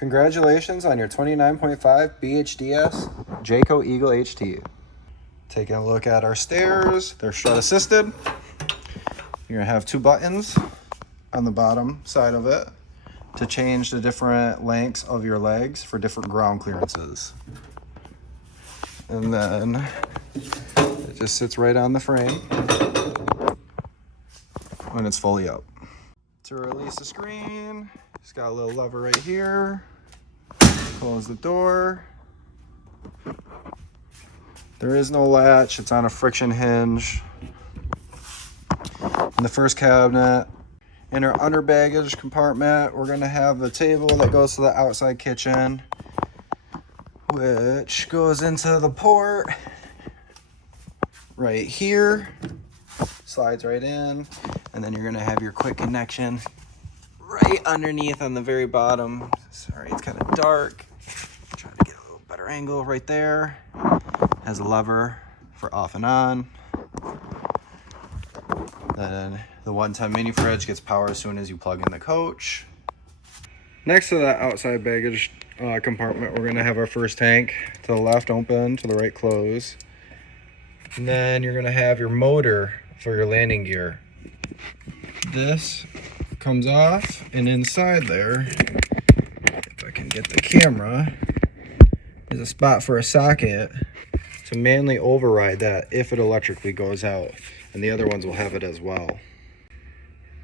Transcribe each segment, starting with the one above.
Congratulations on your 29.5 BHDS Jayco Eagle HT. Taking a look at our stairs, they're strut assisted. You're gonna have two buttons on the bottom side of it to change the different lengths of your legs for different ground clearances. And then it just sits right on the frame when it's fully up. To release the screen, it's got a little lever right here. Close the door. There is no latch, it's on a friction hinge. In the first cabinet, in our under baggage compartment, we're gonna have the table that goes to the outside kitchen, which goes into the port right here, slides right in, and then you're gonna have your quick connection right underneath on the very bottom. Sorry, it's kind of dark. Try to get a little better angle right there. Has a lever for off and on. Then the 110 mini fridge gets power as soon as you plug in the coach. Next to that outside baggage compartment, we're gonna have our first tank. To the left open, to the right close. And then you're gonna have your motor for your landing gear. This comes off, and inside there, if I can get the camera, is a spot for a socket to manually override that if it electrically goes out, and the other ones will have it as well.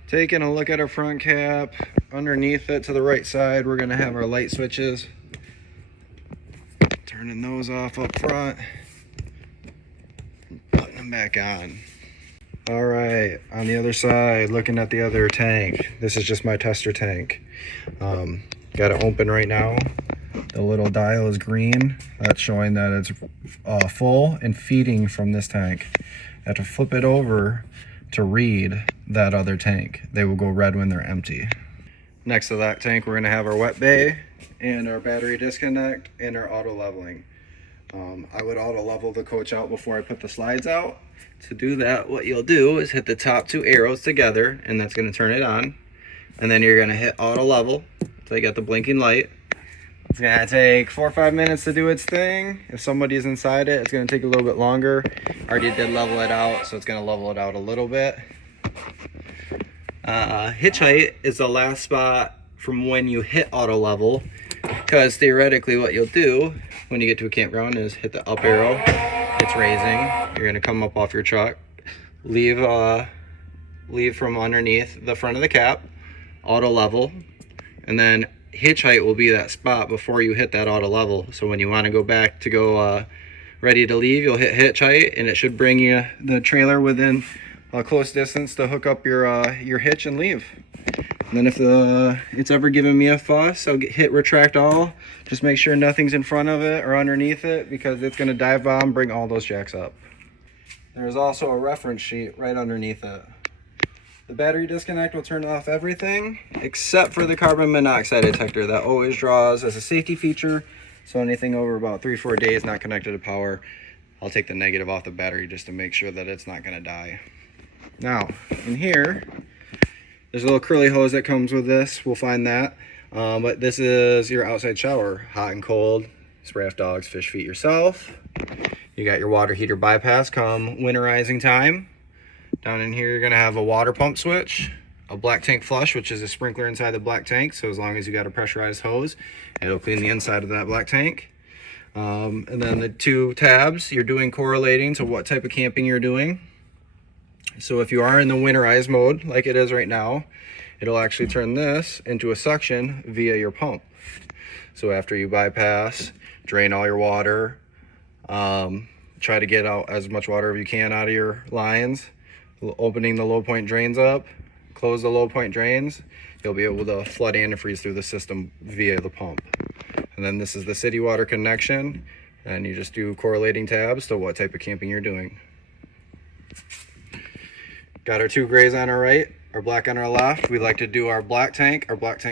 Taking a look at our front cap, underneath it to the right side, we're gonna have our light switches. Turning those off up front, and putting them back on. All right, on the other side, looking at the other tank. This is just my tester tank. Got it open right now. The little dial is green. That's showing that it's full and feeding from this tank. I have to flip it over to read that other tank. They will go red when they're empty. Next to that tank, we're gonna have our wet bay and our battery disconnect and our auto leveling. I would auto level the coach out before I put the slides out. To do that, what you'll do is hit the top two arrows together, and that's gonna turn it on. And then you're gonna hit auto level until you get the blinking light. It's gonna take 4 or 5 minutes to do its thing. If somebody's inside it, it's gonna take a little bit longer. I already did level it out, so it's gonna level it out a little bit. Hitch height is the last spot from when you hit auto level, because theoretically what you'll do when you get to a campground is hit the up arrow, it's raising, you're gonna come up off your truck, leave from underneath the front of the cap, auto level, and then hitch height will be that spot before you hit that auto level. So when you want to go back to go ready to leave, you'll hit hitch height, and it should bring you the trailer within a close distance to hook up your hitch and leave. And then if it's ever giving me a fuss, I'll hit retract all. Just make sure nothing's in front of it or underneath it, because it's going to dive bomb, bring all those jacks up. There's also a reference sheet right underneath it. The battery disconnect will turn off everything except for the carbon monoxide detector. That always draws as a safety feature. So anything over about 3 or 4 days not connected to power, I'll take the negative off the battery just to make sure that it's not going to die. Now, in here, there's a little curly hose that comes with this. We'll find that. But this is your outside shower, hot and cold. Spray off dogs, fish, feet yourself. You got your water heater bypass come winterizing time. Down in here, you're gonna have a water pump switch, a black tank flush, which is a sprinkler inside the black tank. So as long as you got a pressurized hose, it'll clean the inside of that black tank. And then the two tabs, you're doing correlating to what type of camping you're doing. So if you are in the winterize mode, like it is right now, it'll actually turn this into a suction via your pump. So after you bypass, drain all your water, try to get out as much water as you can out of your lines, opening the low point drains up, close the low point drains, you'll be able to flood antifreeze through the system via the pump. And then this is the city water connection, and you just do correlating tabs to what type of camping you're doing. Got our two grays on our right, our black on our left. We like to do our black tank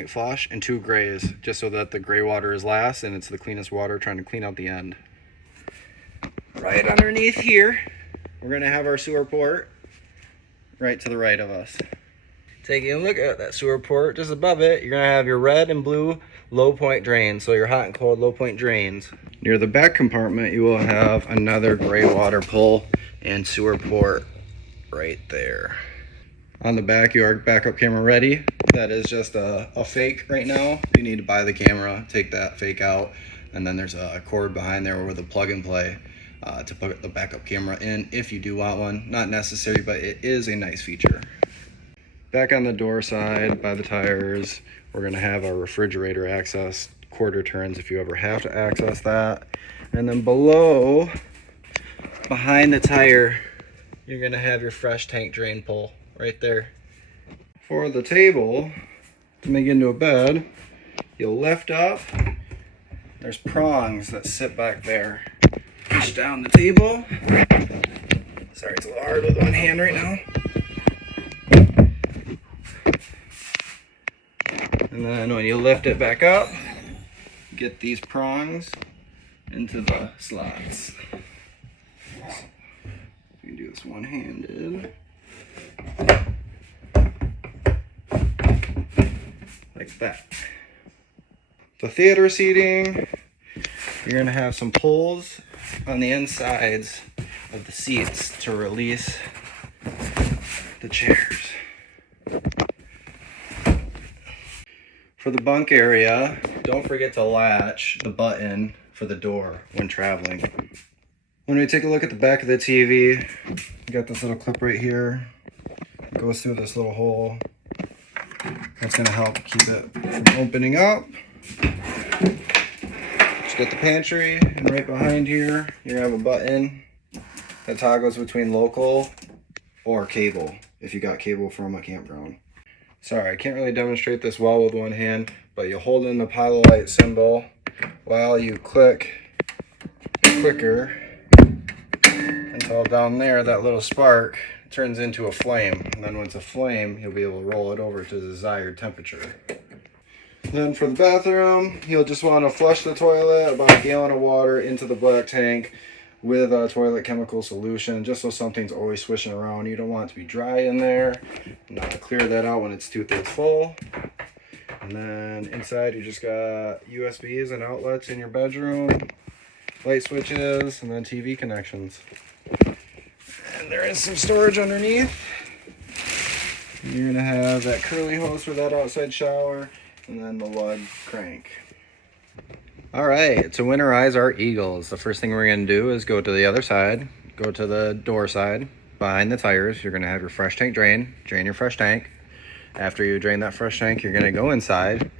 flush, and 2 grays, just so that the gray water is last and it's the cleanest water, trying to clean out the end. Right underneath here, we're gonna have our sewer port right to the right of us. Taking a look at that sewer port, just above it, you're gonna have your red and blue low point drains. So your hot and cold low point drains. Near the back compartment, you will have another gray water pull and sewer port right there. On the back, your backup camera ready. That is just a fake right now. You need to buy the camera, take that fake out, and then there's a cord behind there with a plug and play to put the backup camera in if you do want one. Not necessary, but it is a nice feature. Back on the door side by the tires, we're gonna have our refrigerator access quarter turns if you ever have to access that. And then below, behind the tire, you're gonna have your fresh tank drain pull right there. For the table, to make it into a bed, you'll lift up. There's prongs that sit back there. Push down the table. Sorry, it's a little hard with one hand right now. And then when you lift it back up, get these prongs into the slots. You can do this one-handed. Like that. The theater seating, you're gonna have some pulls on the insides of the seats to release the chairs. For the bunk area, don't forget to latch the button for the door when traveling. When we take a look at the back of the TV, you got this little clip right here. It goes through this little hole. That's gonna help keep it from opening up. Just get the pantry, and right behind here, you're gonna have a button that toggles between local or cable, if you got cable from a campground. Sorry, I can't really demonstrate this well with one hand, but you hold in the pilot light symbol while you click the clicker until down there, that little spark turns into a flame. And then once a flame, you'll be able to roll it over to the desired temperature. Then for the bathroom, you'll just want to flush the toilet about a gallon of water into the black tank with a toilet chemical solution, just so something's always swishing around. You don't want it to be dry in there. Now clear that out when it's 2/3 full. And then inside you just got USBs and outlets in your bedroom, light switches, and then TV connections. And there is some storage underneath. You're gonna have that curly hose for that outside shower, and then the lug crank. All right, to winterize our Eagles, the first thing we're gonna do is go to the other side, go to the door side, behind the tires. You're gonna have your fresh tank drain your fresh tank. After you drain that fresh tank, you're gonna go inside,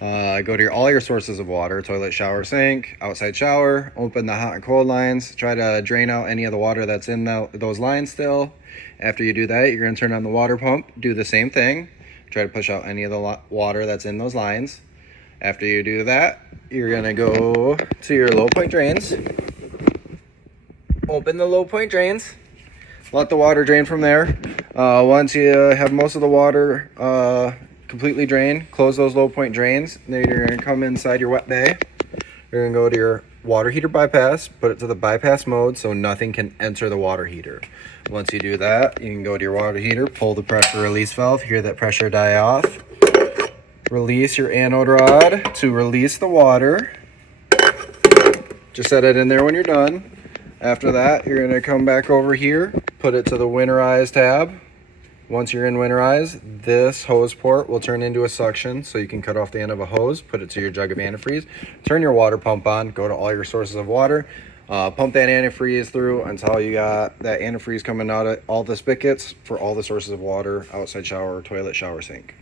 go to all your sources of water, toilet, shower, sink, outside shower, open the hot and cold lines, try to drain out any of the water that's in those lines still. After you do that, you're gonna turn on the water pump, do the same thing, try to push out any of the water that's in those lines. After you do that, you're gonna go to your low point drains, open the low point drains, let the water drain from there. Once you have most of the water completely drained, close those low point drains. Then you're gonna come inside your wet bay. You're gonna go to your water heater bypass, put it to the bypass mode so nothing can enter the water heater. Once you do that, you can go to your water heater, pull the pressure release valve, hear that pressure die off. Release your anode rod to release the water. Just set it in there when you're done. After that, you're gonna come back over here, put it to the Winterize tab. Once you're in Winterize, this hose port will turn into a suction, so you can cut off the end of a hose, put it to your jug of antifreeze, turn your water pump on, go to all your sources of water, pump that antifreeze through until you got that antifreeze coming out of all the spigots for all the sources of water, outside shower, toilet, shower, sink.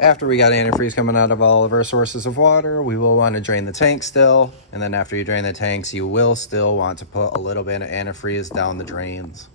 After we got antifreeze coming out of all of our sources of water, we will want to drain the tank still. And then after you drain the tanks, you will still want to put a little bit of antifreeze down the drains.